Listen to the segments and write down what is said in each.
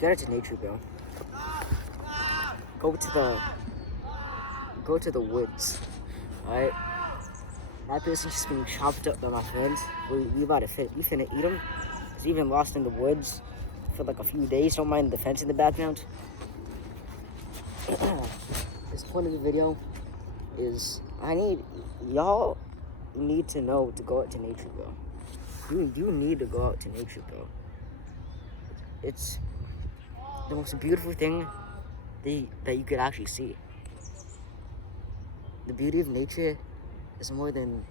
Get into nature, bro. Go to the woods. Alright? That person's just being chopped up by my friends. We finna eat them. Cause we've been lost in the woods for like a few days. Don't mind the fence in the background. This point of the video is y'all need to know to go out to nature, bro. You need to go out to nature, bro. It's the most beautiful thing that you could actually see. The beauty of nature is more than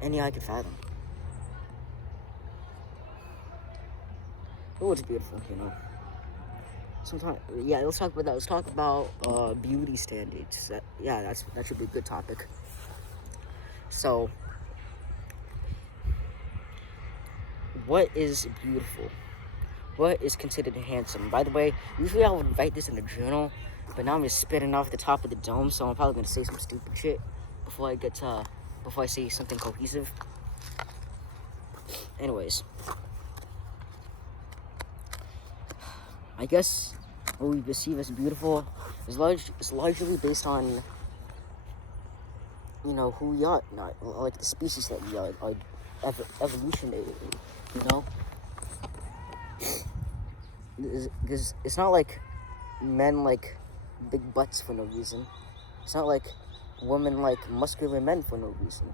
any eye could fathom. Oh, it's beautiful, you know. Sometimes, yeah. Let's talk about that. Let's talk about beauty standards. That should be a good topic. So, what is beautiful? What is considered handsome? By the way, usually I would write this in a journal, but now I'm just spitting off the top of the dome, so I'm probably gonna say some stupid shit before I say something cohesive. Anyways, I guess what we perceive as beautiful is largely based on, you know, who we are, not like the species that we are, evolutionary, you know. Because it's not like men like big butts for no reason. It's not like women like muscular men for no reason.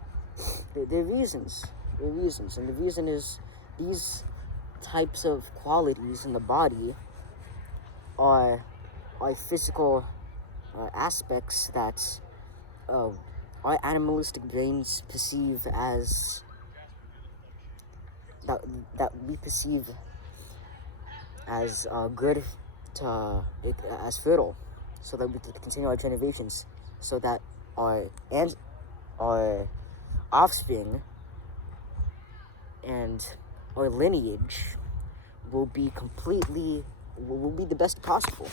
There are reasons. And the reason is these types of qualities in the body are physical aspects that our animalistic brains perceive as that we perceive as good as fertile, so that we can continue our generations, so that our offspring and our lineage will be the best possible,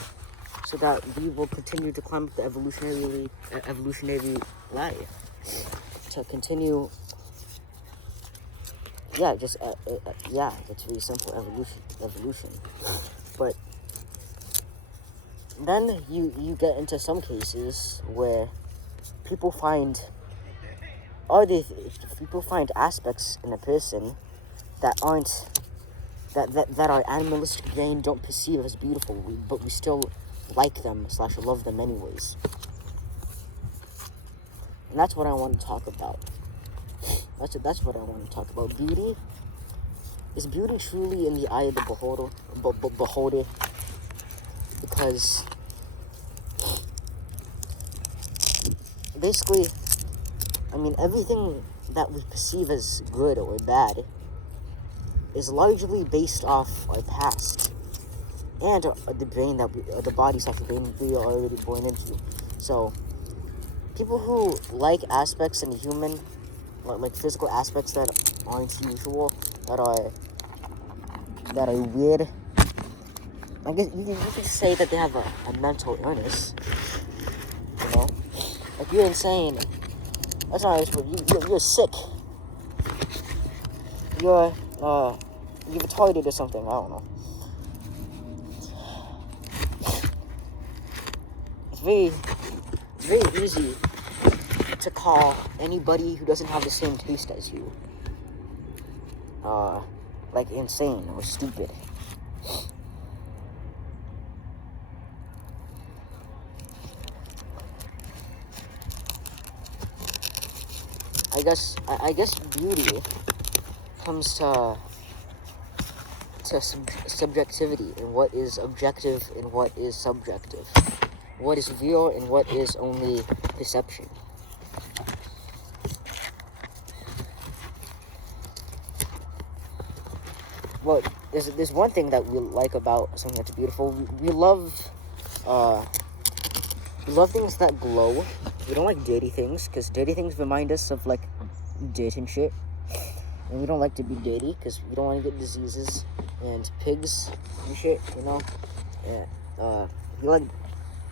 so that we will continue to climb up the evolutionary ladder to continue. Yeah, it's really simple, evolution. But then you get into some cases where people find aspects in a person that aren't that our animalistic brain don't perceive as beautiful, but we still like them / love them anyways. And that's what I want to talk about. That's what I want to talk about. Beauty. Is beauty truly in the eye of the beholder? Because basically, I mean, everything that we perceive as good or bad is largely based off our past and the brain the body / the brain we are already born into. So, people who like aspects in a human, like physical aspects that aren't usual, that are weird, I guess you could say that they have a mental illness. You know, like you're insane. That's not nice, but you're sick. You're retarded or something. I don't know. It's very easy to call anybody who doesn't have the same taste as you like insane or stupid. I guess beauty comes to subjectivity, and what is objective and what is subjective, what is real and what is only perception. Well, there's one thing that we like about something that's beautiful. We love things that glow. We don't like dirty things, because dirty things remind us of like dirt and shit. And we don't like to be dirty because we don't want to get diseases and pigs and shit, you know. Yeah. We like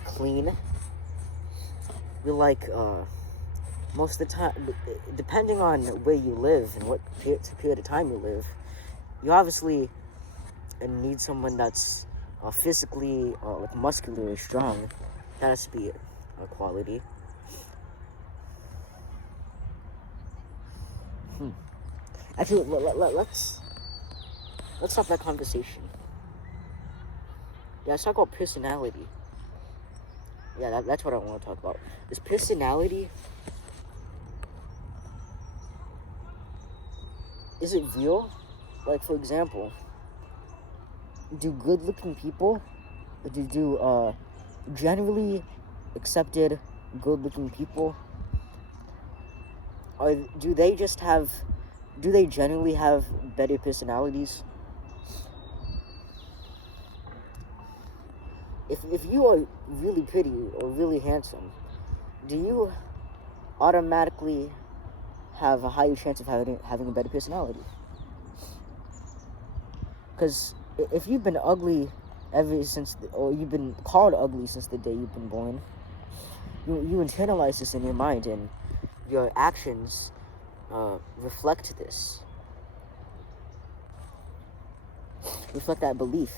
clean. We like most of the time, depending on where you live and what period of time you live, you obviously and need someone that's physically like muscular or strong. That has to be a quality. Actually, let's stop that conversation. Yeah, let's talk about personality. Yeah, that's what I want to talk about. Is personality, is it real? Like, for example, do good-looking people, do generally accepted good-looking people, or do they generally have better personalities? If you are really pretty or really handsome, do you automatically have a higher chance of having a better personality? Because if you've been ugly ever since, or you've been called ugly since the day you've been born, you internalize this in your mind, and your actions reflect this. Reflect that belief.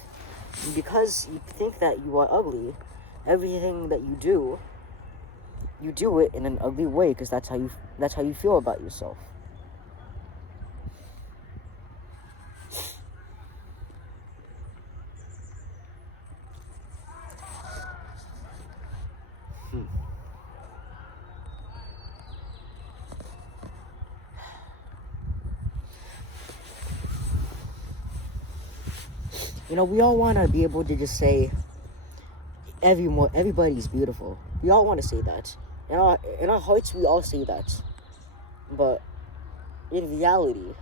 And because you think that you are ugly, everything that you do it in an ugly way, because that's how you feel about yourself. We all want to be able to just say everybody's beautiful. We all want to say that. In our hearts, we all say that. But in reality,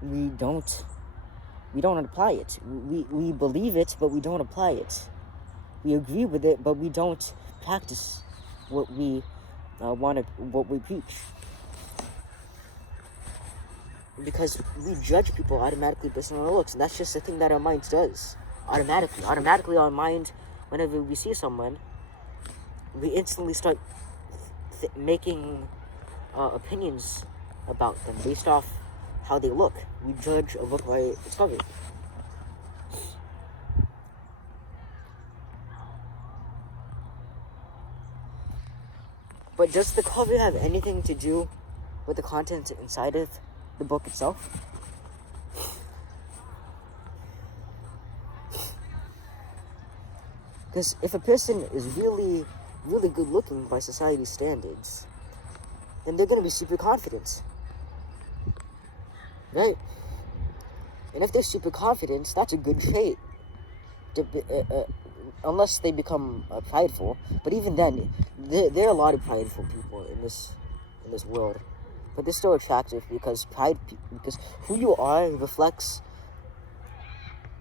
we don't apply it. We believe it, but we don't apply it. We agree with it, but we don't practice what we what we preach. Because we judge people automatically based on their looks, and that's just the thing that our mind does. Automatically our mind, whenever we see someone, we instantly start making opinions about them based off how they look. We judge a book by its cover. But does the cover have anything to do with the content inside of the book itself? Because if a person is really, really good looking by society's standards, then they're going to be super confident. Right? And if they're super confident, that's a good trait. Unless they become prideful. But even then, there are a lot of prideful people in this world. But they're still attractive because who you are reflects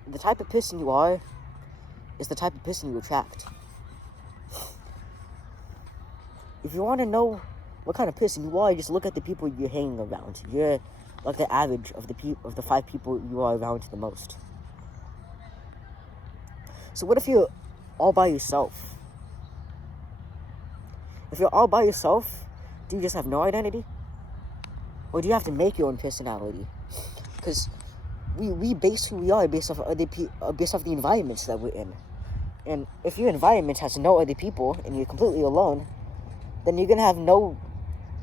the type of person you are is the type of person you attract. If you want to know what kind of person you are, just look at the people you're hanging around. You're like the average of the 5 people you are around the most. So what if you're all by yourself? If you're all by yourself, do you just have no identity? Or do you have to make your own personality? Because we base who we are based off the environments that we're in. And if your environment has no other people and you're completely alone, then you're gonna have no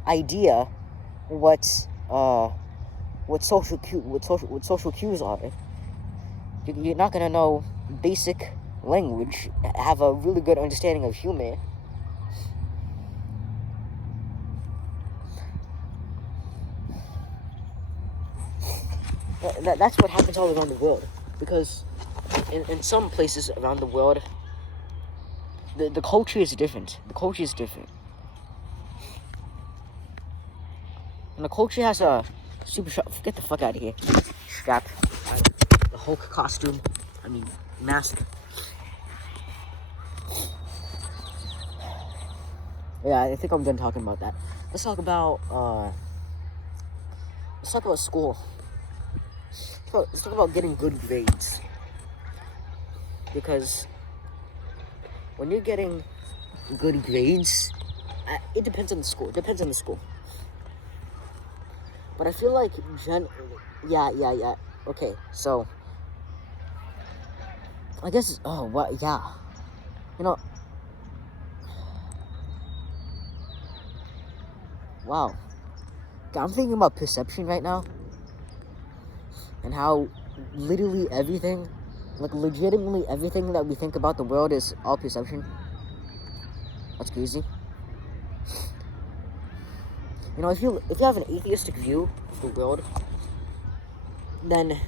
idea what social cues are. You're not gonna know basic language, have a really good understanding of humor. That's what happens all around the world, because in some places around the world, the culture is different. And the culture has a super sharp... Get the fuck out of here. Strap. The Hulk costume. Mask. Yeah, I think I'm done talking about that. Let's talk about school. Let's talk about getting good grades. Because when you're getting good grades, it depends on the school. But I feel like yeah. okay, so I guess, oh, what, yeah, you know, wow, I'm thinking about perception right now, and how literally everything, like legitimately everything that we think about the world is all perception. That's crazy. You know, if you have an atheistic view of the world, then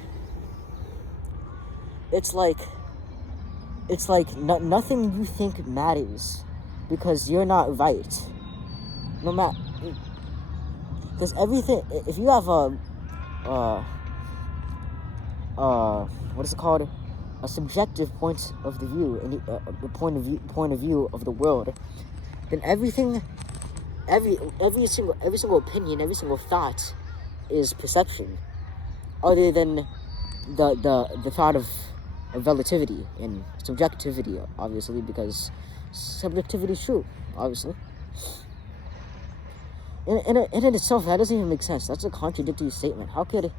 it's like nothing you think matters, because you're not right. No matter, because everything. If you have what is it called? A subjective point of the view, and the point of view of the world, then everything, every single opinion, every single thought, is perception, other than the thought of relativity and subjectivity, obviously, because subjectivity is true, obviously. In itself, that doesn't even make sense. That's a contradictory statement. How can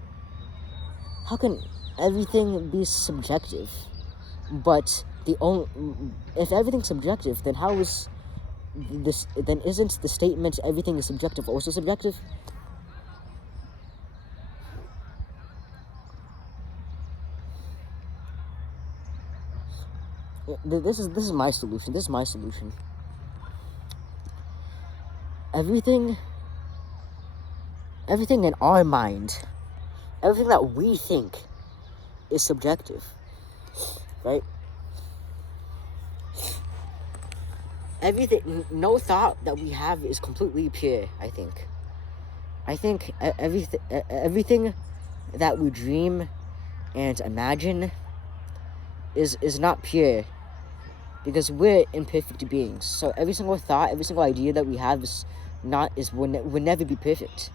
everything be subjective? But if everything's subjective, then how is this? Then isn't the statement everything is subjective also subjective? This is my solution. This is my solution. Everything in our mind, everything that we think, is subjective, right? Everything, no thought that we have is completely pure. I think everything that we dream and imagine is not pure, because we're imperfect beings. So every single thought, every single idea that we have will never be perfect,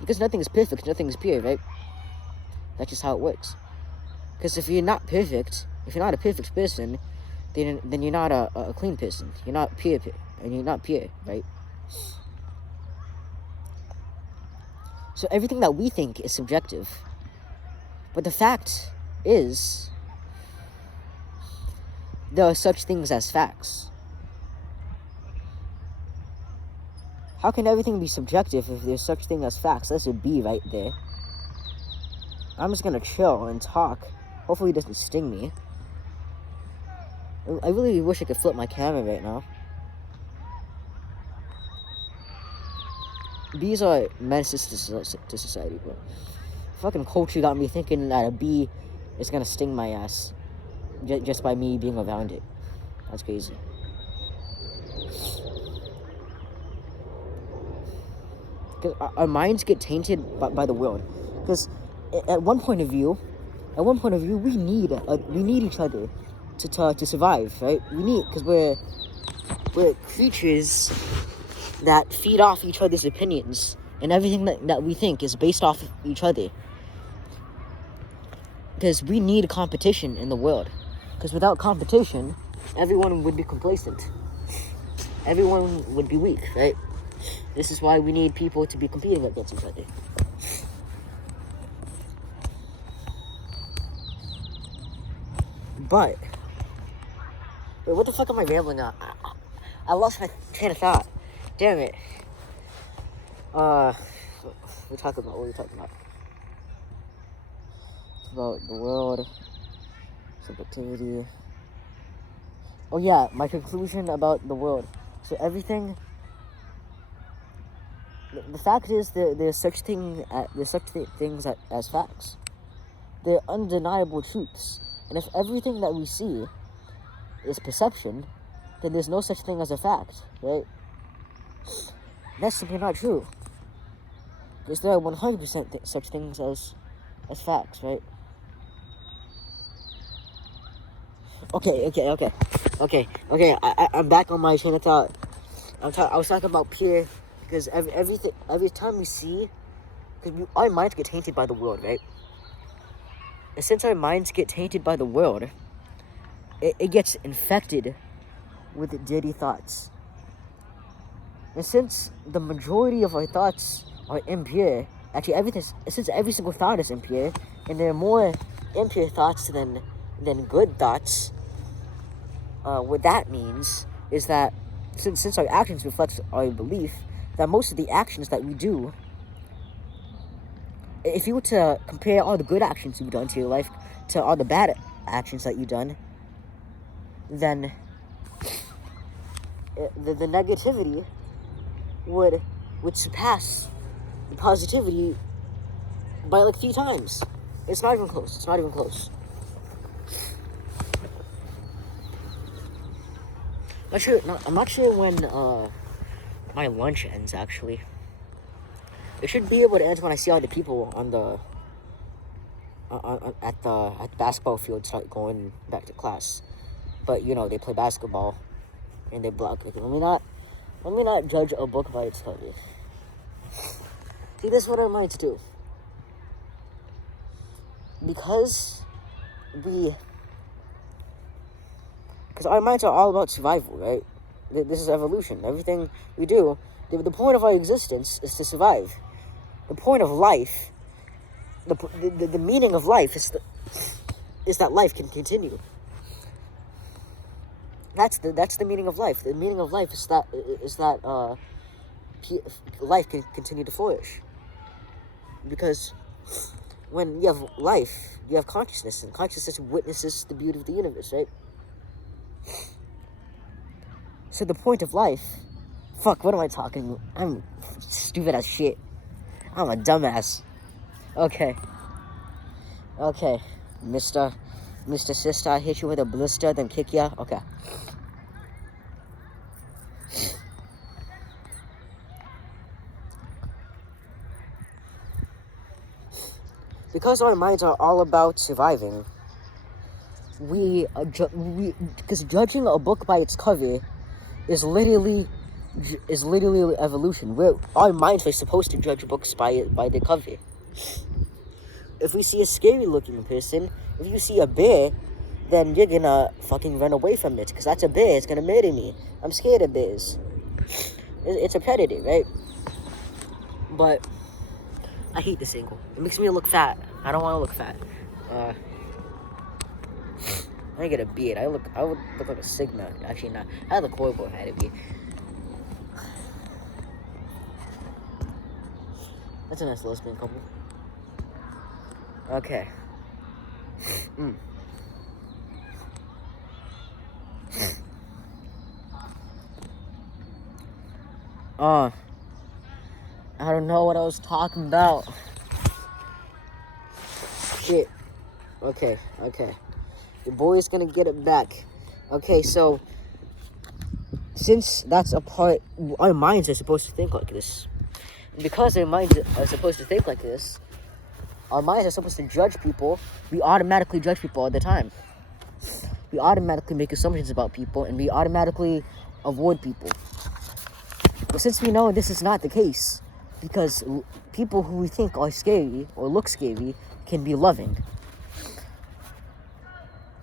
because nothing is perfect, nothing is pure, right? That's just how it works. Because if you're not perfect, if you're not a perfect person, then you're not a clean person. You're not pure, and you're not pure, right? So everything that we think is subjective. But the fact is, there are such things as facts. How can everything be subjective if there's such thing as facts? That's a B right there. I'm just gonna chill and talk. Hopefully it doesn't sting me. I really wish I could flip my camera right now. Bees are menaces to society, bro. Fucking culture got me thinking that a bee is gonna sting my ass just by me being around it. That's crazy. Because our minds get tainted by the world. Because at one point of view, we need each other to survive, right? We need, because we're creatures that feed off each other's opinions, and everything that we think is based off of each other. Because we need competition in the world. Because without competition, everyone would be complacent. Everyone would be weak, right? This is why we need people to be competing against each other. But, wait, what the fuck am I rambling on? I lost my train of thought. Damn it. What were we talking about? About the world, subjectivity. Oh yeah, my conclusion about the world. So everything. The fact is, there's such things as facts. They're undeniable truths. And if everything that we see is perception, then there's no such thing as a fact, right? That's simply not true. Because there are 100% such things as facts, right? Okay. I'm back on my train of thought. I was talking about pure, because every time we see, because our minds get tainted by the world, right? And since our minds get tainted by the world, it gets infected with dirty thoughts. And since the majority of our thoughts are impure, Actually, everything, since every single thought is impure, and there are more impure thoughts than good thoughts, what that means is that since our actions reflect our belief, that most of the actions that we do, if you were to compare all the good actions you've done to your life to all the bad actions that you've done, then the negativity would surpass the positivity by like 3 times. It's not even close. It's not even close. I'm not sure when my lunch ends. Actually, it should be able to end when I see all the people on the at the basketball field start going back to class. But you know, they play basketball and they block. Okay, let me not judge a book by its cover. See, this is what our minds do. Because our minds are all about survival, right? This is evolution. Everything we do, the point of our existence is to survive. The point of life, the meaning of life is that life can continue. That's the meaning of life. The meaning of life is that life can continue to flourish. Because when you have life, you have consciousness, and consciousness witnesses the beauty of the universe, right? So the point of life... Fuck, what am I talking about? I'm stupid as shit. I'm a dumbass. Okay, Mr. Sister, I hit you with a blister, then kick ya. Okay. Because our minds are all about surviving, because judging a book by its cover is literally evolution. Our minds are supposed to judge books by the cover. If we see a scary looking person, if you see a bear, then you're gonna fucking run away from it, because that's a bear. It's gonna murder me. I'm scared of bears. It's a predator, right? But I hate this angle. It makes me look fat. I don't want to look fat. I get a beard. I would look like a Sigma. Actually, not. I look horrible if I had a beard. That's a nice lesbian couple. Okay. I don't know what I was talking about. Shit. Okay. Your boy's gonna get it back. Okay, so since that's a part, our minds are supposed to think like this. And because our minds are supposed to think like this, our minds are supposed to judge people. We automatically judge people all the time. We automatically make assumptions about people, and we automatically avoid people. But since we know this is not the case, because people who we think are scary or look scary can be loving.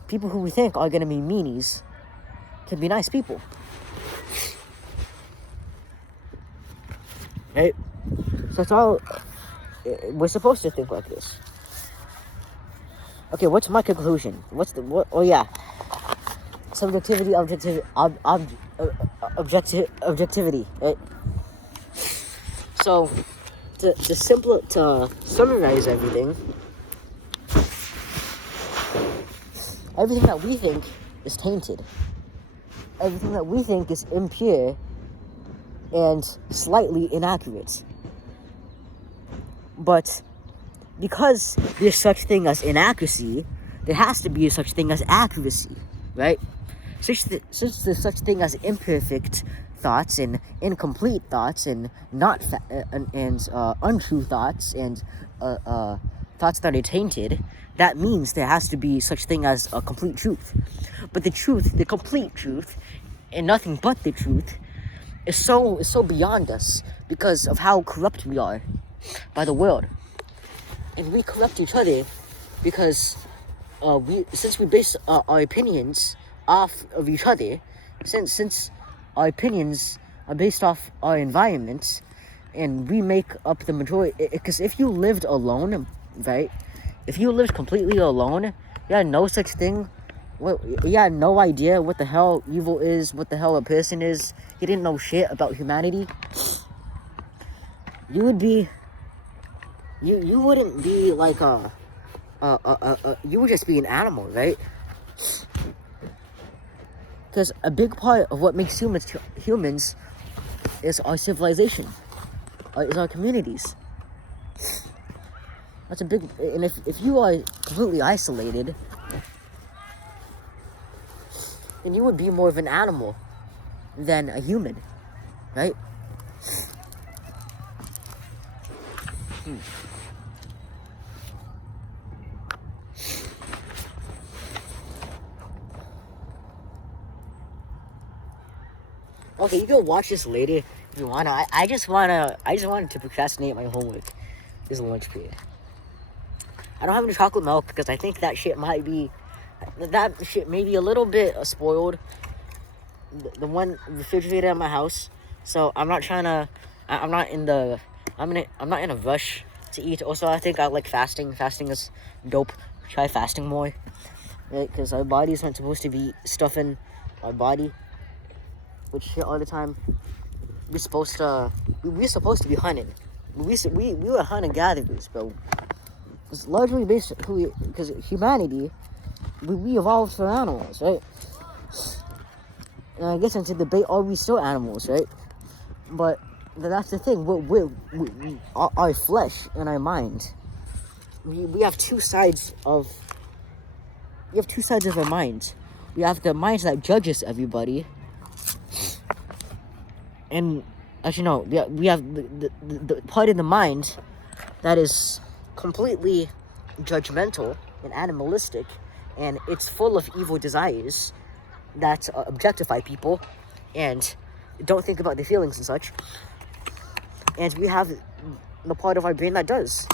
People who we think are going to be meanies can be nice people. Right? So it's all... We're supposed to think like this. Okay, what's my conclusion? Oh yeah. Subjectivity, objectivity, right? So, to summarize everything that we think is tainted. Everything that we think is impure and slightly inaccurate. But because there's such thing as inaccuracy, there has to be such thing as accuracy, right? Since there's such thing as imperfect thoughts and incomplete thoughts and untrue thoughts and thoughts that are tainted, that means there has to be such thing as a complete truth. But the truth, the complete truth, and nothing but the truth, is so beyond us because of how corrupt we are by the world. And we corrupt each other because since we base our opinions off of each other, since our opinions are based off our environment and we make up the majority. Because if you lived alone, right? If you lived completely alone, you had no such thing. Well, you had no idea what the hell evil is, what the hell a person is. You didn't know shit about humanity. You would be. You wouldn't be like you would just be an animal, right? Because a big part of what makes humans is our civilization, is our communities. That's a big, and if you are completely isolated, then you would be more of an animal than a human, right? Okay, you can watch this later if you wanna. I just wanted to procrastinate my homework this lunch period. I don't have any chocolate milk because I think that shit may be a little bit spoiled. The one refrigerator at my house, so I'm not trying to. I'm not in a rush to eat. Also, I think I like fasting. Fasting is dope. Try fasting more, right? Because our bodies aren't supposed to be stuffing our body with shit all the time. We're supposed to be hunting. We were hunter gatherers, bro. It's largely basically because humanity, we evolved from animals, right? And I guess into debate, are we still animals, right? But that's the thing. Our flesh and our mind. We have two sides of. We have two sides of our minds. We have the minds that judges everybody, and as you know, we have the part of the mind that is completely judgmental and animalistic, and it's full of evil desires that objectify people and don't think about their feelings and such. And we have the part of our brain that does.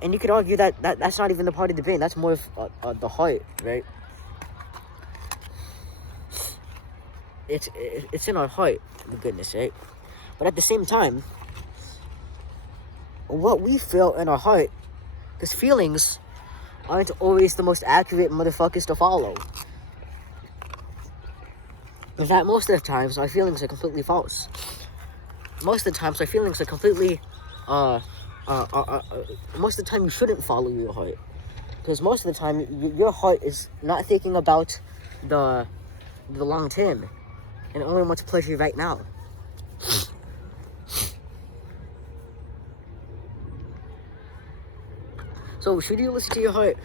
And you could argue that's not even the part of the brain. That's more of the heart, right? It's in our heart, the goodness, right? But at the same time, what we feel in our heart, because feelings aren't always the most accurate motherfuckers to follow. In fact, most of the times, our feelings are completely false. Most of the times, our feelings are completely, most of the time, you shouldn't follow your heart. Because most of the time, your heart is not thinking about the long term. And only wants pleasure right now. So, should you listen to your heart?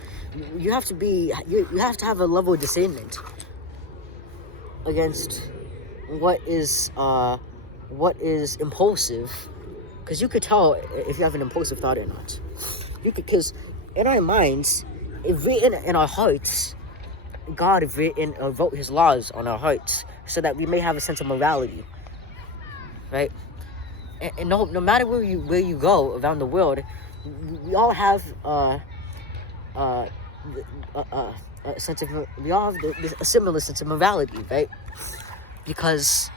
You have to have a level of discernment against what is impulsive, because you could tell if you have an impulsive thought or not. Because in our minds, written in our hearts, God wrote His laws on our hearts so that we may have a sense of morality, right? And no matter where you go around the world, we all have a sense of, we all have a similar sense of morality, right? Because,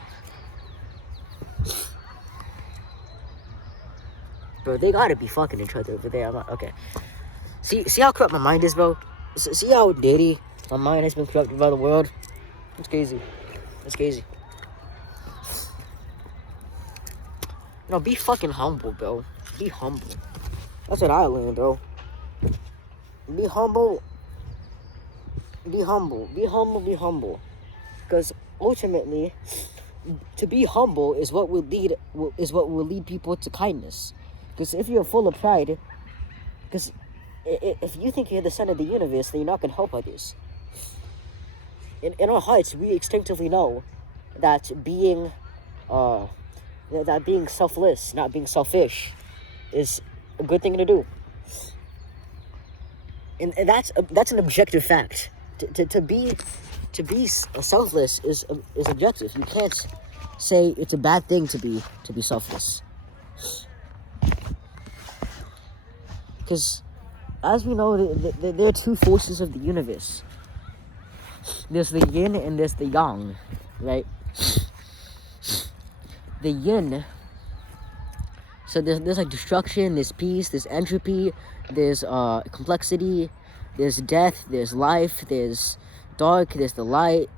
bro, they gotta be fucking each other over there. Okay. See how corrupt my mind is, bro? See how dirty my mind has been corrupted by the world? It's crazy. It's crazy. No, be fucking humble, bro. Be humble. That's what I learned, bro. Be humble. Be humble. Be humble. Be humble. Because ultimately, to be humble is what will lead people to kindness. Because if you're full of pride, because if you think you're the center of the universe, then you're not going to help others. In our hearts, we instinctively know that being selfless, not being selfish, is a good thing to do. And that's an objective fact. To be selfless is objective. You can't say it's a bad thing to be selfless. Because, as we know, there are two forces of the universe. There's the yin and there's the yang, right? The yin So there's like destruction, there's peace, there's entropy, there's complexity, there's death, there's life, there's dark, there's the light.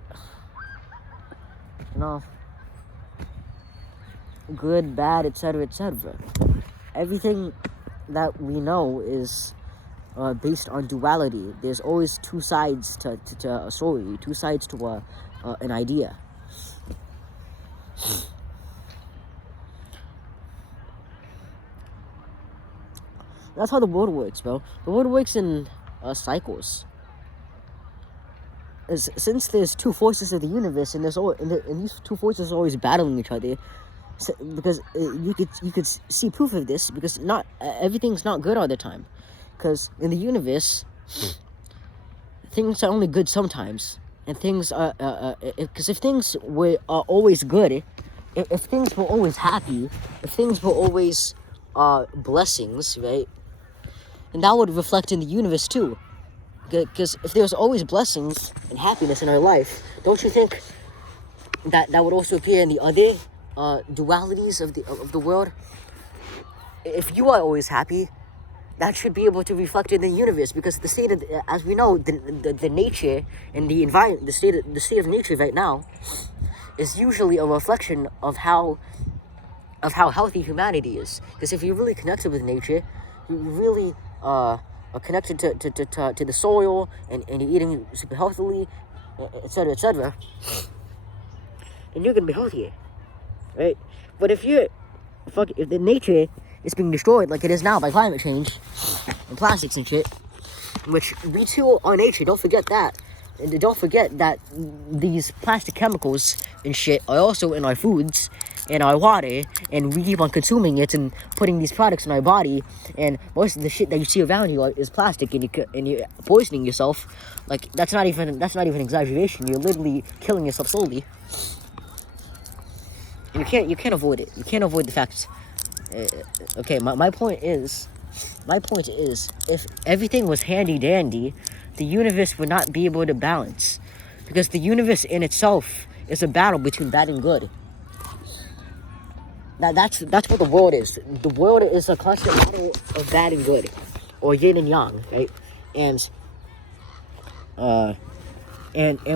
You know, good, bad, etc., etc. Everything that we know is based on duality. There's always two sides to a story, two sides to an idea. That's how the world works, bro. The world works in cycles. Since there's two forces of the universe, and these two forces are always battling each other, because you could see proof of this, because not everything's not good all the time, because in the universe, things are only good sometimes, and things are because if things were always good, if things were always happy, if things were always blessings, right? And that would reflect in the universe too. Because if there's always blessings and happiness in our life, don't you think that would also appear in the other dualities of the world? If you are always happy, that should be able to reflect in the universe, because the state of, as we know, the nature and the environment, the state of nature right now, is usually a reflection of how healthy humanity is. Because if you're really connected with nature, you really are connected to the soil, and you're eating super healthily, etc., then you're gonna be healthier, right? But if the nature is being destroyed like it is now by climate change and plastics and shit, which we too are nature, don't forget that. And don't forget that these plastic chemicals and shit are also in our foods, in our water, and we keep on consuming it and putting these products in our body, and most of the shit that you see around you is plastic, and you're poisoning yourself. Like, that's not even exaggeration. You're literally killing yourself slowly. And you can't avoid it. You can't avoid the facts. Okay, my point is, if everything was handy dandy, the universe would not be able to balance, because the universe in itself is a battle between bad and good. That's what the world is. The world is a constant battle of bad and good, or yin and yang, right? And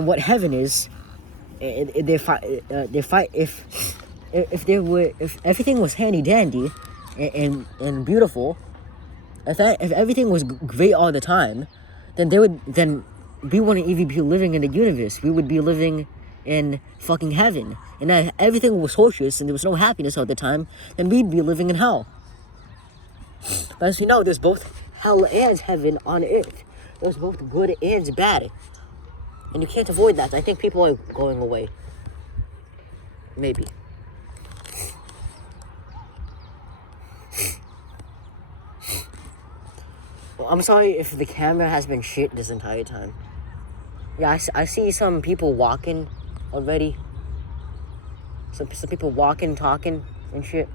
what heaven is, they fight. If everything was handy dandy and beautiful, if everything was great all the time, then we wouldn't even be living in the universe. We would be living in fucking heaven. And if everything was torturous and there was no happiness all the time, then we'd be living in hell. But as we know, there's both hell and heaven on earth. There's both good and bad. And you can't avoid that. I think people are going away. Maybe. Well, I'm sorry if the camera has been shit this entire time. Yeah, I see some people walking already. Some people walking, talking, and shit.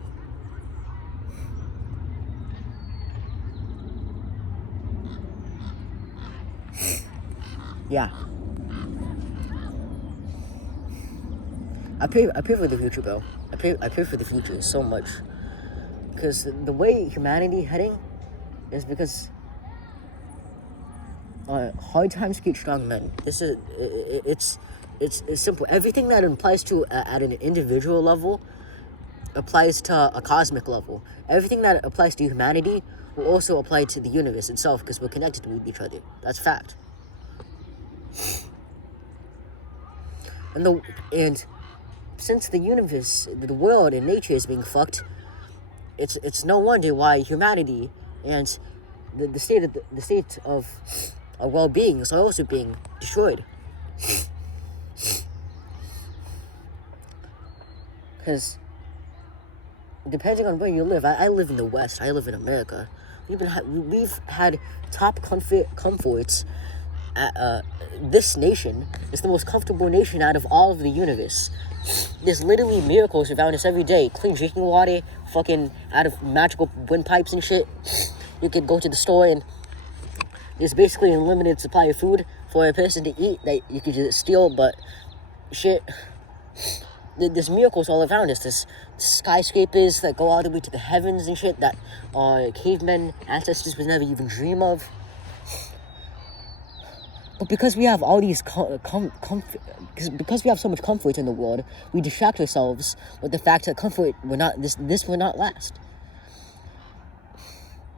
Yeah. I pray for the future, bro. I pray for the future so much. Because the way humanity heading is because hard times create strong men. It's simple. Everything that applies to at an individual level applies to a cosmic level. Everything that applies to humanity will also apply to the universe itself, because we're connected with each other. That's fact. And since the universe, the world, and nature is being fucked, it's no wonder why humanity and the state of well-being is also being destroyed. Because depending on where you live, I live in the West. I live in America. We've had top comforts. This nation is the most comfortable nation out of all of the universe. There's literally miracles around us every day. Clean drinking water, fucking out of magical windpipes and shit. You could go to the store and there's basically an unlimited supply of food for a person to eat that you could just steal, but shit. there's miracles all around us. There's skyscrapers that go all the way to the heavens and shit that our cavemen ancestors would never even dream of. But because we have all these because we have so much comfort in the world, we distract ourselves with the fact that comfort will not this will not last.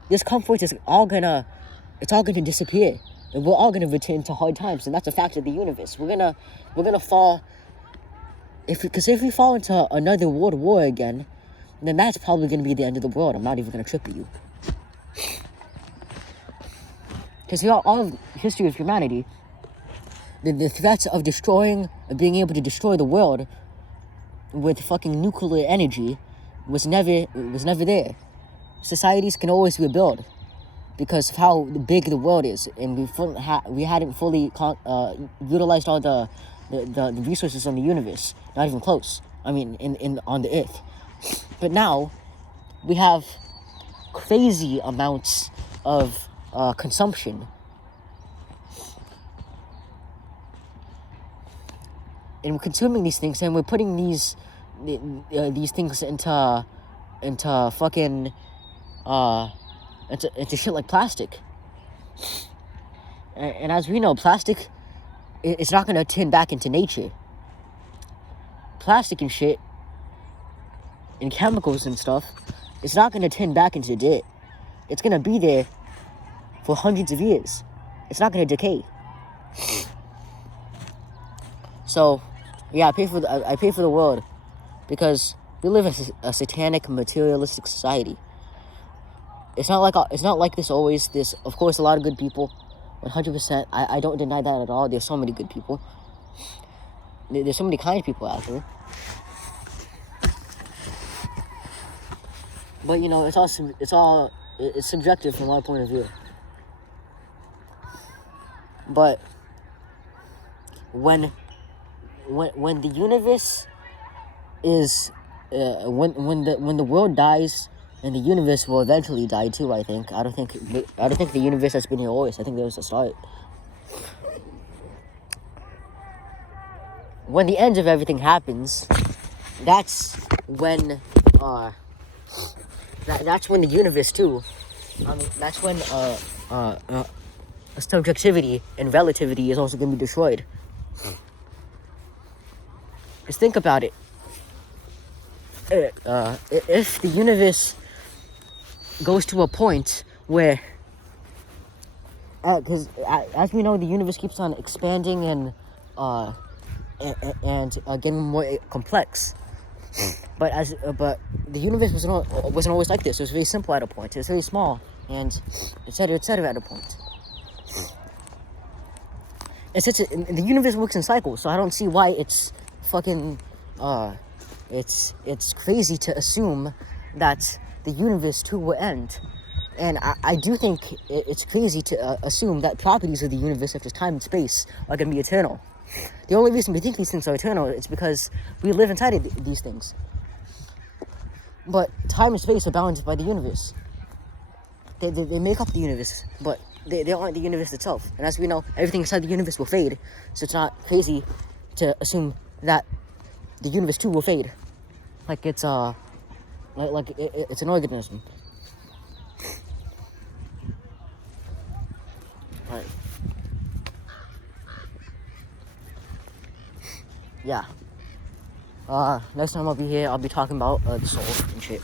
This comfort is all gonna disappear, and we're all gonna return to hard times, and that's a fact of the universe. We're gonna fall. If we fall into another world war again, then that's probably gonna be the end of the world. I'm not even gonna trip at you. Because throughout all of history of humanity, the threats of being able to destroy the world with fucking nuclear energy was never there. Societies can always rebuild because of how big the world is, and we hadn't fully utilized all the resources on the universe. Not even close. I mean, on the Earth. But now we have crazy amounts of consumption, and we're consuming these things, and we're putting these things into fucking into shit like plastic. And as we know, plastic, it's not gonna turn back into nature. Plastic and shit and chemicals and stuff, it's not gonna turn back into dirt. It's gonna be there for hundreds of years. It's not gonna decay. So, yeah, I pay for the world because we live in a satanic, materialistic society. It's not like this always. There's, of course, a lot of good people. 100%. I don't deny that at all. There's so many good people. There's so many kind people out there. But, you know, it's subjective from my point of view. But when the universe is when the world dies, and the universe will eventually die too, I think. I don't think the universe has been here always. I think there was a start. When the end of everything happens, that's when that's when the universe too. I mean, that's when subjectivity and relativity is also going to be destroyed. Just think about it. If the universe goes to a point where, because as we know, the universe keeps on expanding and getting more complex. But the universe wasn't always like this. It was very simple at a point. It was very small, and etc. at a point. The universe works in cycles, so I don't see why it's fucking it's crazy to assume that the universe too will end. And I do think it's crazy to assume that properties of the universe, such as time and space, are going to be eternal. The only reason we think these things are eternal is because we live inside of these things. But time and space are bounded by the universe. They make up the universe, but they aren't the universe itself. And as we know, everything inside the universe will fade. So it's not crazy to assume that the universe too will fade. Like it's it's an organism. Right. Yeah. Next time I'll be here, I'll be talking about the soul and shit.